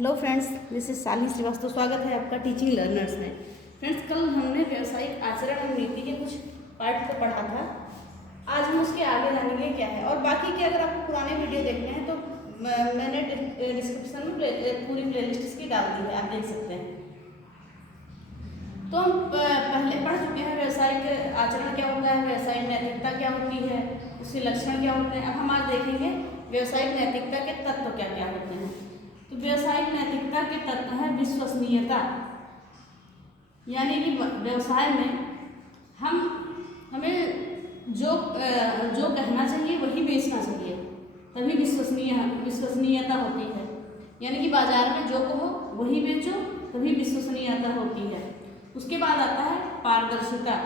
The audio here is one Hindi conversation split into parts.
Hello friends, this is Shalini Srivastava. स्वागत है आपका टीचिंग लर्नर्स में। फ्रेंड्स, कल हमने व्यावसायिक आचरण और नीति के कुछ पार्ट को पढ़ा था। आज हम उसके आगे जानेंगे क्या है, और बाकी के अगर आपको पुराने वीडियो देखने हैं तो मैंने डिस्क्रिप्शन में पूरी प्लेलिस्ट इसकी डाल दी है, आप देख सकते हैं। तो हम पहले पढ़ चुके हैं व्यावसायिक आचरण क्या होता है, व्यावसायिक नैतिकता क्या होती है, उसके लक्षण क्या होते हैं। अब हम आज देखेंगे व्यावसायिक नैतिकता के तत्व क्या क्या होते हैं। तो व्यावसायिक नैतिकता के तत्व है विश्वसनीयता, यानी कि व्यवसाय में हमें जो कहना चाहिए वही बेचना चाहिए, तभी विश्वसनीयता होती है। यानी कि बाजार में जो कहो वही बेचो, तभी विश्वसनीयता होती है। उसके बाद आता है पारदर्शिता।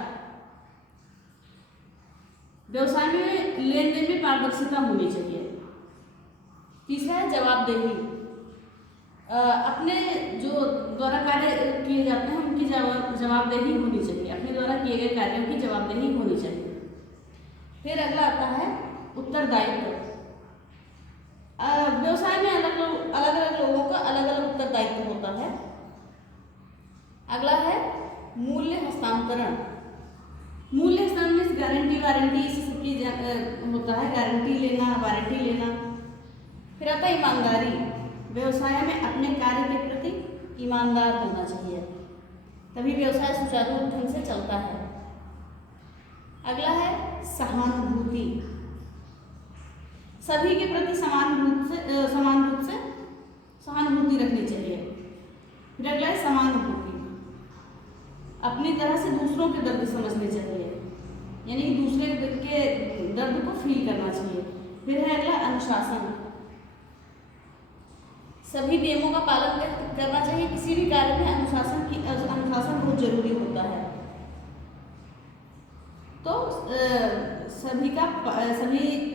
व्यवसाय में लेन देन में पारदर्शिता होनी चाहिए। तीसरा है जवाबदेही। अपने जो द्वारा कार्य किए जाते हैं उनकी जवाबदेही होनी चाहिए, अपने द्वारा किए गए कार्यों की जवाबदेही होनी चाहिए। फिर अगला आता है उत्तरदायित्व। व्यवसाय में अलग अलग लोगों का अलग अलग उत्तरदायित्व होता है। अगला है मूल्य हस्तांतरण। मूल्य हस्तांतरण में गारंटी वारंटी इसी सबकी होता है, गारंटी लेना, वारंटी लेना। फिर आता है ईमानदारी। व्यवसाय में अपने कार्य के प्रति ईमानदार होना चाहिए, तभी व्यवसाय सुचारू ढंग से चलता है। अगला है सहानुभूति। सभी के प्रति समान रूप से सहानुभूति रखनी चाहिए। फिर अगला है समानुभूति। अपनी तरह से दूसरों के दर्द समझने चाहिए, यानी कि दूसरे के दर्द को फील करना चाहिए। फिर है अगला अनुशासन। सभी नियमों का पालन करना चाहिए। किसी भी कार्य में अनुशासन बहुत जरूरी होता है। तो सभी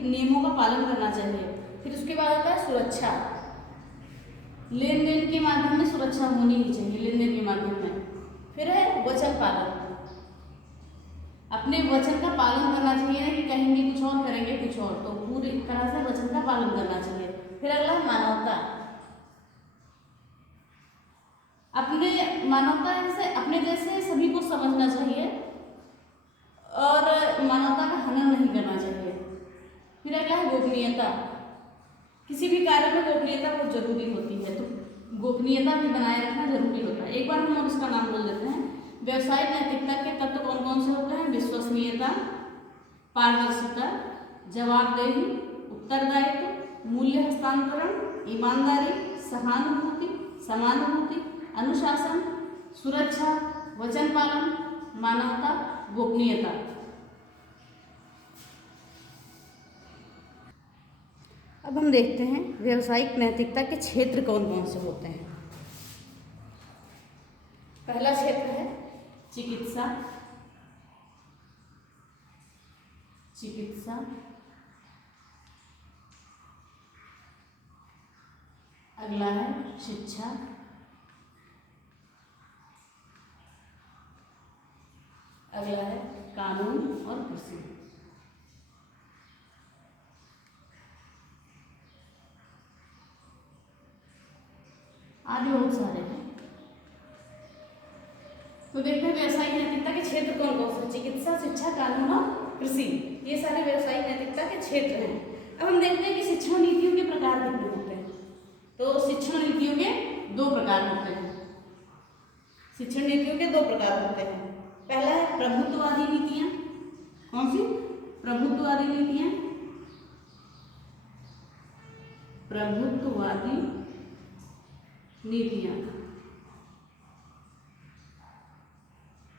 नियमों का पालन करना चाहिए। फिर उसके बाद आता है सुरक्षा। लेन देन के माध्यम में सुरक्षा होनी ही चाहिए, लेन देन के माध्यम में। फिर है वचन पालन। अपने वचन का पालन करना चाहिए, ना कि कहेंगे कुछ और करेंगे कुछ और, तो पूरी तरह से वचन का पालन करना चाहिए। फिर अगला है मानवता। मानवता से अपने जैसे सभी को समझना चाहिए और मानवता का हनन नहीं करना चाहिए। फिर अगला है गोपनीयता। किसी भी कार्य में गोपनीयता बहुत जरूरी होती है, तो गोपनीयता भी बनाए रखना जरूरी होता है। एक बार हम और इसका नाम बोल देते हैं। व्यावसायिक नैतिकता के तत्व कौन कौन से होते हैं? विश्वसनीयता, पारदर्शिता, जवाबदेही, उत्तरदायित्व, मूल्य हस्तांतरण, ईमानदारी, सहानुभूति, समानुभूति, अनुशासन, सुरक्षा, वचन पालन, मानवता, गोपनीयता। अब हम देखते हैं व्यावसायिक नैतिकता के क्षेत्र कौन कौन से होते हैं। पहला क्षेत्र है चिकित्सा। अगला है शिक्षा। अगला है कानून और कृषि। आगे बहुत सारे हैं। तो देखते हैं व्यावसायिक नैतिकता के क्षेत्र कौन कौन से। चिकित्सा, शिक्षा, कानून और कृषि, ये सारे व्यावसायिक नैतिकता के क्षेत्र हैं। अब हम देखते हैं कि शिक्षण नीतियों के प्रकार कितने होते हैं। तो शिक्षण नीतियों के दो प्रकार होते हैं। शिक्षण नीतियों के दो प्रकार होते हैं। पहला है प्रभुत्ववादी नीतियां। कौन सी? प्रभुत्ववादी नीतियां। प्रभुत्ववादी नीतियां।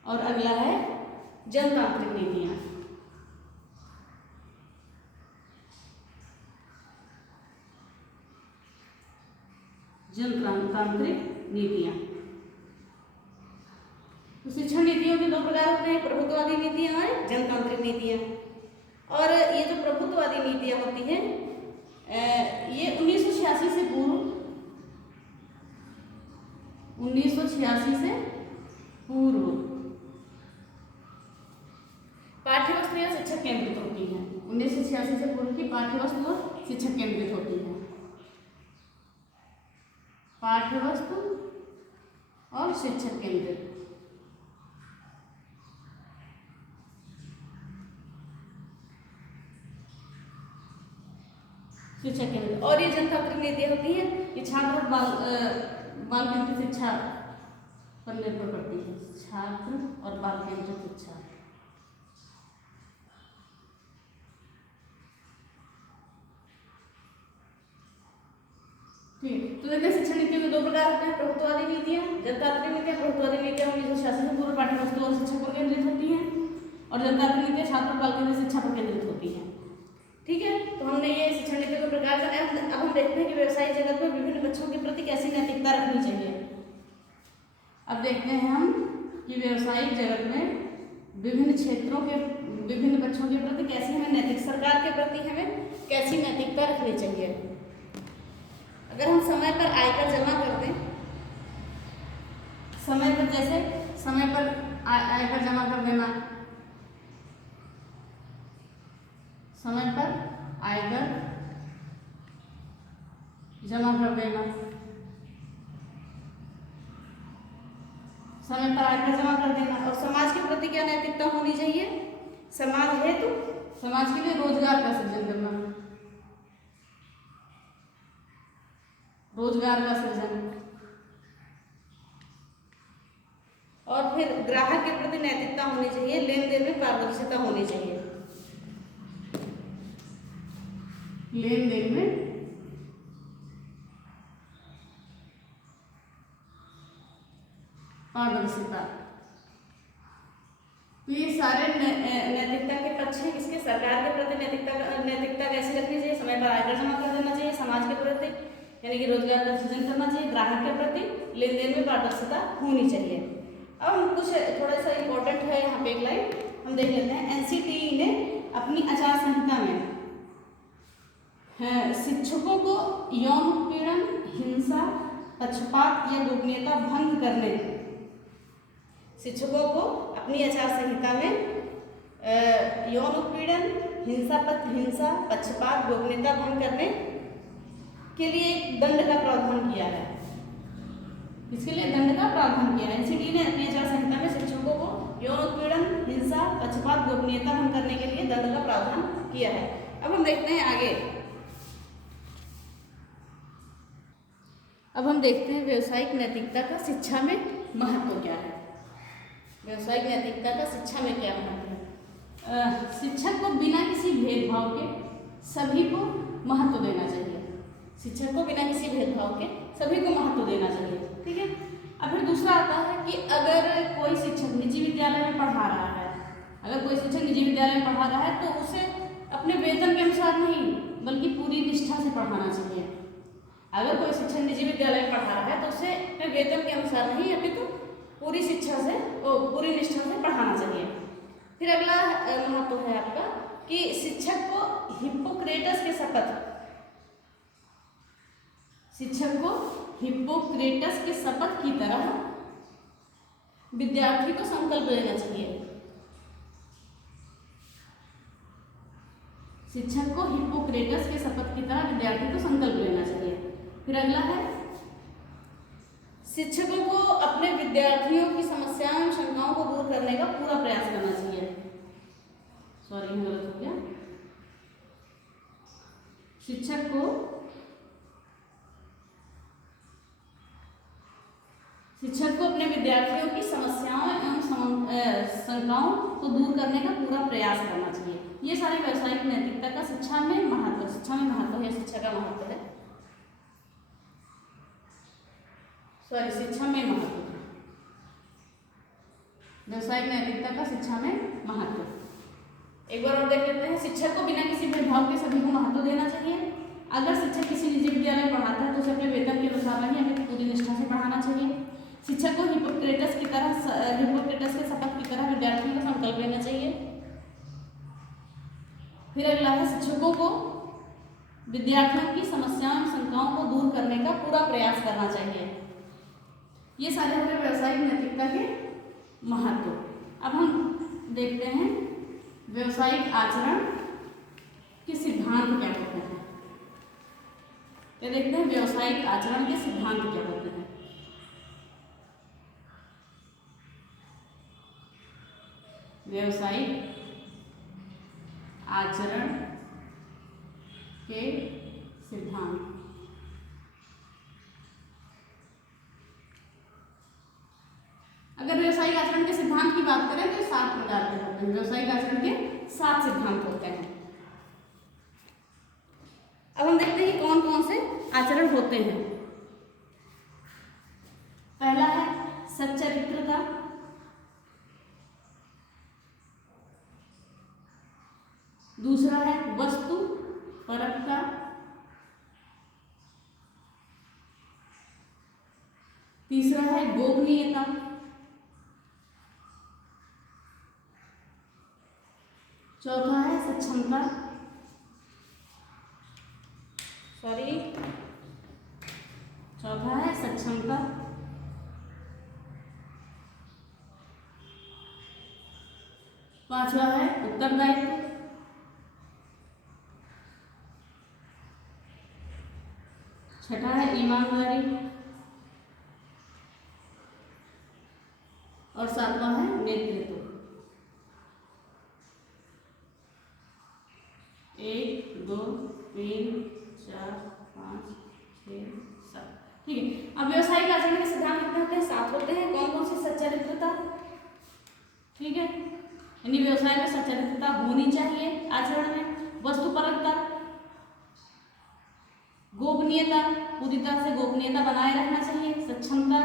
और अगला है जनतांत्रिक नीतियां। जनतांत्रिक नीतियां। तो शिक्षण नीतियों के दो प्रकार होते हैं, प्रभुत्ववादी नीतियां और जनतांत्रिक नीतियां। और ये जो प्रभुत्ववादी नीतियां होती हैं, ये 1986 से पूर्व 1986 से पूर्व पाठ्यवस्तु या शिक्षक केंद्रित होती है। 1986 से पूर्व की पाठ्यवस्तु शिक्षक केंद्रित होती है। पाठ्य वस्तु और शिक्षक केंद्रित। शिक्षक केंद्रित। और ये जनतांत्रिक नीतियाँ होती है, ये छात्र और बाल केंद्रित शिक्षा पर निर्भर करती है। छात्र और बाल केंद्रित शिक्षा। ठीक, तो देखिए शिक्षा नीति में 2 प्रकार होते हैं, प्रभुत्ववादी नीतियाँ, जनतांत्रिक नीतियाँ। प्रभुत्ववादी नीतियाँ होंगी जो शासन से पूर्व पाठ्य वस्तु और शिक्षा पर केंद्रित होती हैं, और जनतांत्रिक नीतियाँ छात्र और बाल केंद्रित शिक्षा पर केंद्रित होती हैं। ठीक है, तो हमने ये शिक्षा नीति के प्रकार जाने। अब हम देखते हैं कि व्यवसायिक जगत में विभिन्न बच्चों के प्रति कैसी नैतिकता रखनी चाहिए। अब देखते हैं हम कि व्यवसायिक जगत में विभिन्न क्षेत्रों के विभिन्न बच्चों के प्रति कैसी हमें नैतिक, सरकार के प्रति हमें कैसी नैतिकता रखनी चाहिए। अगर हम समय पर आयकर जमा कर दें, समय पर, जैसे समय पर आयकर जमा कर देना, समय पर आयकर जमा कर देना, समय पर आयकर जमा कर देना। और समाज के प्रति क्या नैतिकता होनी चाहिए? समाज हेतु, समाज के लिए रोजगार का सृजन करना, रोजगार का सृजन। और फिर ग्राहक के प्रति नैतिकता होनी चाहिए, लेन देन में पारदर्शिता होनी चाहिए, लेन देन में पारदर्शिता। तो ये सारे नैतिकता के पक्ष हैं। किसके? सरकार के प्रति नैतिकता कैसी रखनी चाहिए? समय पर आयकर जमा कर देना चाहिए, समाज के प्रति यानी कि रोजगार का सृजन करना चाहिए, ग्राहक के प्रति लेन देन में पारदर्शिता होनी चाहिए। अब हम कुछ थोड़ा सा इम्पोर्टेंट है यहाँ पे एक लाइन हम देख लेते हैं। एनसीटीई ने अपनी आचार संहिता में शिक्षकों को यौन उत्पीड़न, हिंसा, पक्षपात या गोपनीयता भंग करने, शिक्षकों को अपनी आचार संहिता में यौन उत्पीड़न, हिंसा, पक्षपात, गोपनीयता भंग करने के लिए एक दंड का प्रावधान किया है। इसके लिए दंड का प्रावधान किया है। एनसीटीई ने अपनी आचार संहिता में शिक्षकों को यौन उत्पीड़न, हिंसा, पक्षपात, गोपनीयता भंग करने के लिए दंड का प्रावधान किया है। अब हम देखते हैं आगे। अब हम देखते हैं व्यवसायिक नैतिकता का शिक्षा में महत्व क्या है। व्यवसायिक नैतिकता का शिक्षा में क्या महत्व है? शिक्षक को बिना किसी भेदभाव के सभी को महत्व देना चाहिए। शिक्षक को बिना किसी भेदभाव के सभी को महत्व देना चाहिए। ठीक है। अब फिर दूसरा आता है कि अगर कोई शिक्षक निजी विद्यालय में पढ़ा रहा है, अगर कोई शिक्षक निजी विद्यालय में पढ़ा रहा है तो उसे अपने वेतन के अनुसार नहीं बल्कि पूरी निष्ठा से पढ़ाना चाहिए। अगर कोई शिक्षक निजी विद्यालय में पढ़ा रहा है तो उसे अपने वेतन के अनुसार नहीं अपितु पूरी शिक्षा से पूरी निष्ठा से पढ़ाना चाहिए। फिर अगला महत्व है आपका कि शिक्षक को हिप्पोक्रेटस के शपथ, शिक्षक को हिप्पोक्रेटस के शपथ की तरह विद्यार्थी को संकल्प लेना चाहिए। शिक्षक को हिप्पोक्रेटस के शपथ की तरह विद्यार्थी को संकल्प लेना चाहिए। फिर अगला है शिक्षकों को अपने विद्यार्थियों की समस्याओं शंकाओं को दूर करने का पूरा प्रयास करना चाहिए। सॉरी गलत हो गया। शिक्षक को अपने विद्यार्थियों की समस्याओं एवं शंकाओं को दूर करने का पूरा प्रयास करना चाहिए। ये सारी व्यवसायिक नैतिकता का शिक्षा में महत्व है, शिक्षा का महत्व है। सॉरी शिक्षा में महत्व, व्यवसायिक नैतिकता का शिक्षा में महत्व। एक बार और देख लेते हैं। शिक्षक को बिना किसी भेदभाव के सभी को महत्व देना चाहिए। अगर शिक्षक किसी निजी विद्यालय में पढ़ाता है तो उसे अपने वेतन के अनुसार नहीं हमें पूरी निष्ठा से पढ़ाना चाहिए। शिक्षक को हिप्पोक्रेटस के शपथ की तरह विद्यार्थियों का संकल्प लेना चाहिए। फिर अगला है शिक्षकों को विद्यार्थियों की समस्याओं शंकाओं को दूर करने का पूरा प्रयास करना चाहिए। ये सारे हमारे व्यवसायिक नैतिकता के महत्व। अब हम देखते हैं व्यवसायिक आचरण के सिद्धांत क्या कहते हैं। ये देखते हैं व्यावसायिक आचरण के सिद्धांत क्या होते हैं। व्यावसायिक आचरण के सिद्धांत। अगर व्यावसायिक आचरण के सिद्धांत की बात करें तो 7 प्रकार के होते हैं। व्यावसायिक आचरण के 7 सिद्धांत होते हैं। अब हम देखते हैं कि कौन कौन से आचरण होते हैं। पहला है सच्चरित्रता, दूसरा है वस्तु परकता, तीसरा है गोपनीयता, चौथा है सक्षमता, चौथा है सक्षमता, पांचवा है उत्तरदायित्व, छठा है ईमानदारी और सातवां है नेतृत्व। 1 2 3 4 5 6 7। ठीक है। अब व्यावसायिक आचरण के सिद्धांत कितने होते हैं? 7 होते हैं। कौन कौन सी? सच्चरित्रता, ठीक है, यानी व्यवसाय में सच्चरित्रता होनी चाहिए आचरण में। वस्तुपरकता, गोपनीयता, पूरी तरह से गोपनीयता बनाए रखना चाहिए। सक्षमता,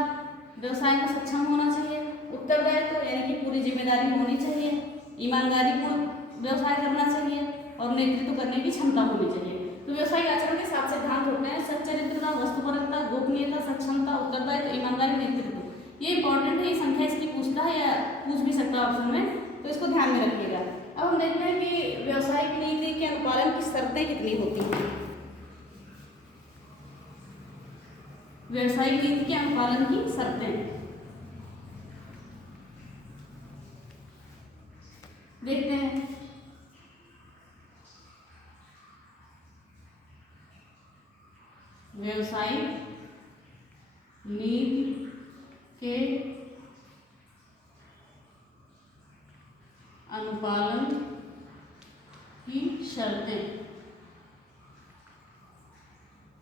व्यवसाय में सक्षम होना चाहिए। उत्तरदायित्व, यानी कि पूरी जिम्मेदारी होनी चाहिए। ईमानदारीपूर्ण व्यवसाय करना चाहिए और नेतृत्व करने की क्षमता होनी चाहिए। तो व्यवसायिक आचरण के 7 सिद्धांत होते हैं: सच्चरित्रता, वस्तुपरकता, गोपनीयता, सक्षमता, उत्तरदायित्व, ईमानदारी, नेतृत्व। ये इंपॉर्टेंट है, ये संख्या इसकी पूछता है या पूछ भी सकता है ऑप्शन में, तो इसको ध्यान में रखिएगा। अब हम देखते हैं कि व्यावसायिक नीति के अनुपालन की शर्तें कितनी होती हैं। व्यावसायिक नीति के अनुपालन की शर्तें देखते हैं। व्यावसायिक नीति के अनुपालन की शर्तें।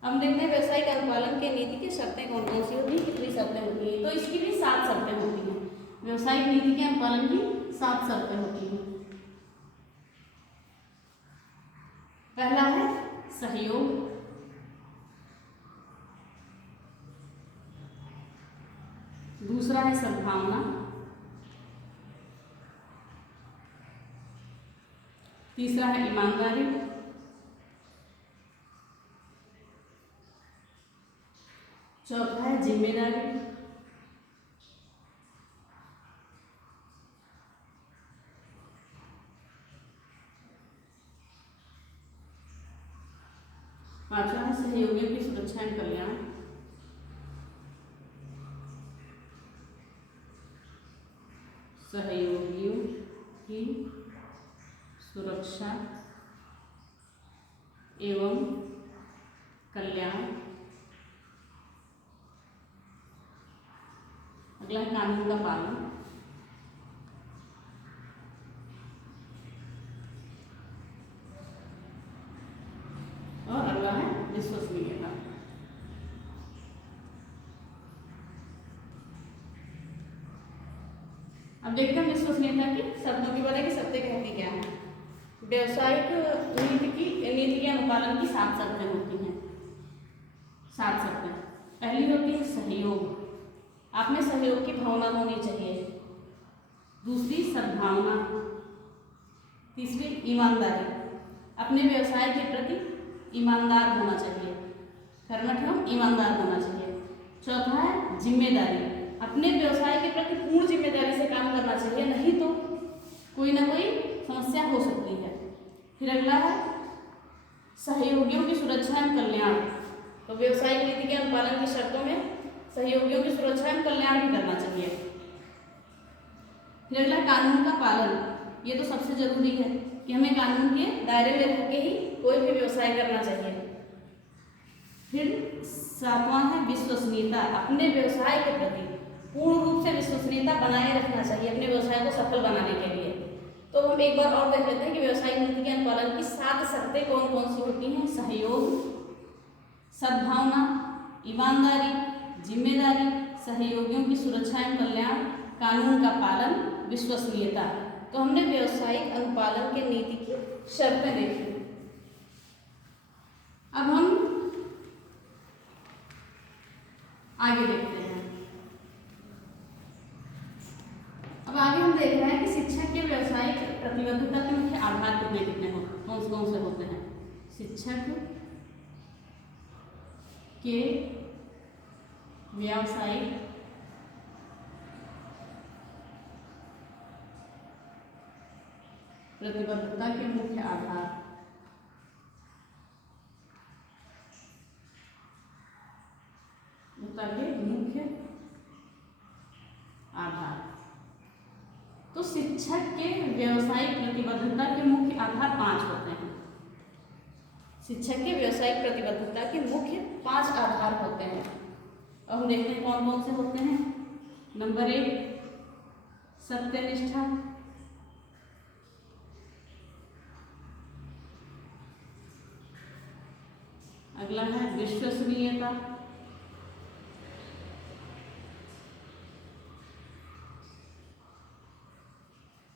हम देखते हैं व्यावसायिक अनुपालन के नीति की शर्तें कौन कौन सी होती हैं, कितनी शर्तें होती हैं। तो इसकी भी 7 शर्तें होती हैं। व्यावसायिक नीति के अनुपालन की 7 शर्तें होती हैं। पहला है सहयोग, दूसरा है सद्भावना, तीसरा है ईमानदारी, चौथा है जिम्मेदारी, पांचवा है सहयोगियों की सुरक्षा एवं कल्याण, सहयोगियों की सुरक्षा एवं कल्याण। अगला है कानून का पालन, और अगला है विश्वसनीयता। अब देखते हैं विश्वसनीयता की शर्तों के बारे में, शर्तें कहती क्या है। व्यावसायिक नीति के अनुपालन की 7 शर्तें होती हैं। 7 शर्तें। पहली होती है सहयोग, आप में सहयोग की भावना होनी चाहिए। दूसरी सद्भावना, तीसरी ईमानदारी, अपने व्यवसाय के प्रति ईमानदार होना चाहिए, कर्मठ एवं ईमानदार होना चाहिए। चौथा है जिम्मेदारी, अपने व्यवसाय के प्रति पूर्ण जिम्मेदारी से काम करना चाहिए, नहीं तो कोई ना कोई समस्या हो सकती है। फिर अगला है सहयोगियों की सुरक्षा एवं कल्याण, तो व्यवसायिक नीति के अनुपालन की शर्तों में सहयोगियों की सुरक्षा एवं कल्याण भी करना चाहिए। फिर अगला कानून का पालन, ये तो सबसे जरूरी है कि हमें कानून के दायरे में रह के ही कोई भी व्यवसाय करना चाहिए। फिर सातवां है विश्वसनीयता, अपने व्यवसाय के प्रति पूर्ण रूप से विश्वसनीयता बनाए रखना चाहिए अपने व्यवसाय को सफल बनाने के लिए। तो हम एक बार और देख लेते हैं कि व्यवसायिक नीति के अनुपालन की 7 शर्तें कौन कौन सी होती हैं। सहयोग, सद्भावना, ईमानदारी, जिम्मेदारी, सहयोगियों की सुरक्षा एवं कल्याण, कानून का पालन, विश्वसनीयता। तो हमने व्यवसायिक अनुपालन के नीति की शर्तें देखी। अब हम आगे देखते हैं। अब आगे हम देख रहे हैं कि शिक्षक के व्यवसायिक प्रतिबद्धता के मुख्य आधार कितने कौन से होते हैं। शिक्षक के व्यावसायिक प्रतिबद्धता के मुख्य आधार तो शिक्षक के व्यवसायिक प्रतिबद्धता के मुख्य आधार 5 होते हैं। शिक्षक के व्यवसायिक प्रतिबद्धता के मुख्य 5 आधार होते हैं। अब हम देखते हैं कौन कौन से होते हैं। नंबर 1 सत्यनिष्ठा, अगला है विश्वसनीयता,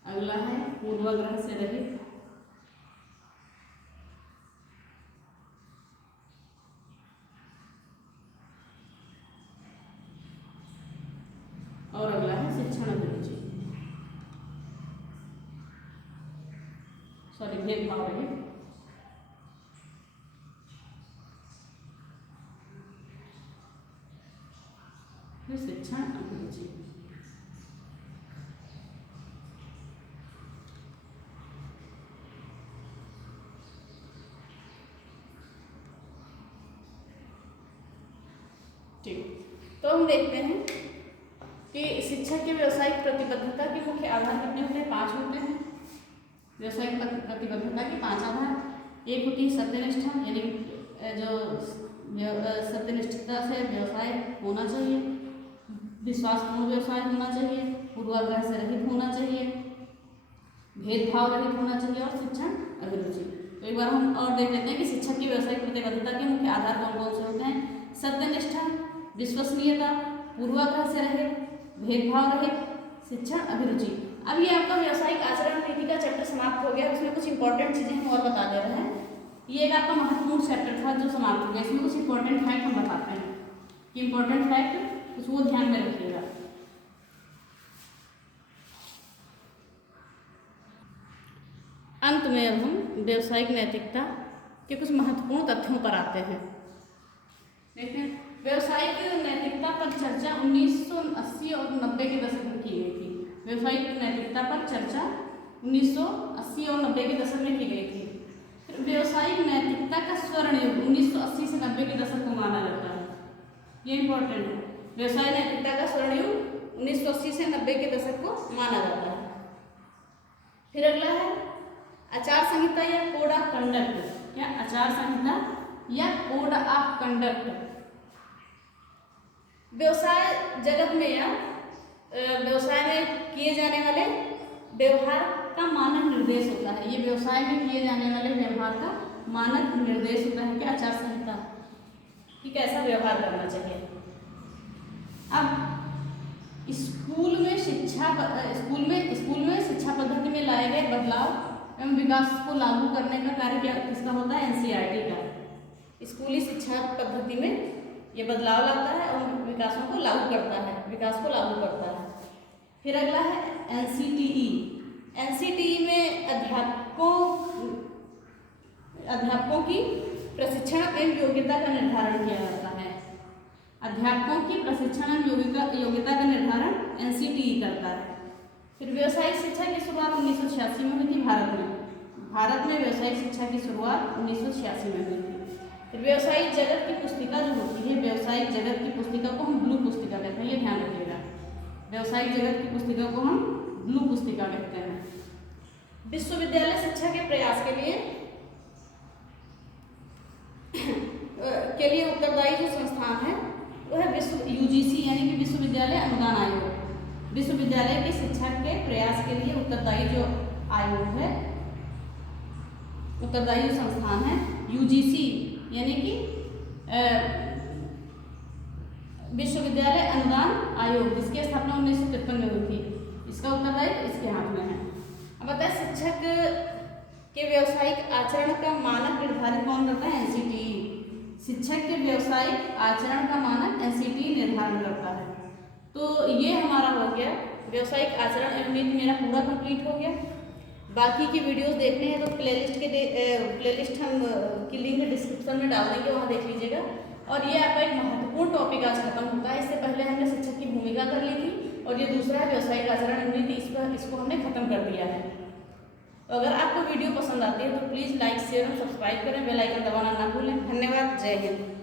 अगला है पूर्वाग्रह से रहित, और अगला है शिक्षण अभिरुचि, भेदभाव रहित। शिक्षण अभिरुचि। ठीक, तो हम देखते हैं कि शिक्षक के व्यवसायिक प्रतिबद्धता के मुख्य आधार कितने होते हैं। 5 होते हैं। व्यवसायिक प्रतिबद्धता के 5 आधार। एक होती है सत्यनिष्ठा, यानी जो सत्यनिष्ठता से व्यवसाय होना चाहिए, विश्वासपूर्ण व्यवसाय होना चाहिए, पूर्वाग्रह से रहित होना चाहिए, भेदभाव रहित होना चाहिए और शिक्षण अभिरुचि। तो एक बार हम और देख लेते हैं कि शिक्षक की व्यवसायिक प्रतिबद्धता के मुख्य आधार कौन कौन से होते हैं। सत्यनिष्ठा, विश्वसनीयता, पूर्वाग्रह से रहित, भेदभाव रहित, शिक्षण अभिरुचि। अब ये आपका व्यवसायिक आचरण नीति का चैप्टर समाप्त हो गया। उसमें कुछ इंपॉर्टेंट चीजें हम और बता दे रहे हैं। ये एक आपका महत्वपूर्ण चैप्टर था जो समाप्त हो गया। इसमें कुछ इंपॉर्टेंट फैक्ट हम बताते हैं कि इंपॉर्टेंट फैक्ट कुछ वो ध्यान में रखिएगा। अंत में अब हम व्यवसायिक नैतिकता के कुछ महत्वपूर्ण तथ्यों पर आते हैं। देखते हैं, व्यवसायिक नैतिकता पर चर्चा 1980 और 90 के दशक में की गई थी। व्यवसायिक नैतिकता पर चर्चा 1980 और 90 के दशक में की गई थी। व्यवसायिक नैतिकता का स्वर्ण युग 1980 से 90 के दशक को माना जाता है। ये इंपॉर्टेंट है। व्यवसाय नैतिकता का स्वर्ण युग 1980 से 90 के दशक को माना जाता है। फिर अगला है आचार संहिता या कोड ऑफ कंडक्ट। क्या आचार संहिता या कोड ऑफ कंडक्ट व्यवसाय जगत में या व्यवसाय में किए जाने वाले व्यवहार का मानक निर्देश होता है। ये व्यवसाय में किए जाने वाले व्यवहार का मानक निर्देश होता है। क्या आचार संहिता कि कैसा व्यवहार करना चाहिए। अब स्कूल में शिक्षा पद्धति में लाए गए बदलाव एवं विकास को लागू करने का कार्य क्या किसका होता है। एनसीईआरटी का। स्कूली शिक्षा पद्धति में ये बदलाव लाता है और विकासों को लागू करता है, विकास को लागू करता है। फिर अगला है एनसीटीई। एनसीटीई में अध्यापकों की प्रशिक्षण एवं योग्यता का निर्धारण किया जाता है। अध्यापकों की प्रशिक्षण एवं योग्यता का निर्धारण एनसीटीई करता है। फिर व्यवसायिक शिक्षा की शुरुआत 1986 में हुई थी भारत में व्यवसायिक शिक्षा की शुरुआत 1986 में हुई थी। फिर व्यवसायिक जगत की पुस्तिका जो होती है, व्यवसायिक जगत की पुस्तिका को हम ब्लू पुस्तिका कहते हैं। ये ध्यान रखिएगा, व्यवसायिक जगत की पुस्तिका को हम ब्लू पुस्तिका कहते हैं। विश्वविद्यालय शिक्षा के प्रयास के लिए के लिए उत्तरदायी जो संस्थान है वो है विश्व यूजीसी यानी कि विश्वविद्यालय अनुदान आयोग। विश्वविद्यालय की शिक्षा के प्रयास के लिए उत्तरदायी जो आयोग है, उत्तरदायी जो संस्थान है यूजीसी यानी कि विश्वविद्यालय अनुदान आयोग, जिसकी स्थापना 1953 में हुई थी। इसका उत्तरदायित्व इसके हाथ में है। अब बताए शिक्षक के व्यावसायिक आचरण का मानक निर्धारित कौन करता है? एनसीटीई। शिक्षक के व्यावसायिक आचरण का मानक एनसीटीई निर्धारण करता है। तो ये हमारा हो गया व्यावसायिक आचरण एवं नीति, मेरा पूरा कंप्लीट हो गया। बाकी की वीडियोस देखने हैं तो प्लेलिस्ट हम की लिंक डिस्क्रिप्शन में डाल देंगे, वहाँ देख लीजिएगा। और ये आपका एक महत्वपूर्ण टॉपिक आज खत्म होता है। इससे पहले हमने शिक्षक की भूमिका कर ली थी और ये दूसरा है व्यावसायिक आचरण एवं नीति, इसको हमने खत्म कर दिया है। तो अगर आपको वीडियो पसंद आती है तो प्लीज़ लाइक शेयर और सब्सक्राइब करें, बेल आइकन दबाना ना भूलें। धन्यवाद। जय हिंद।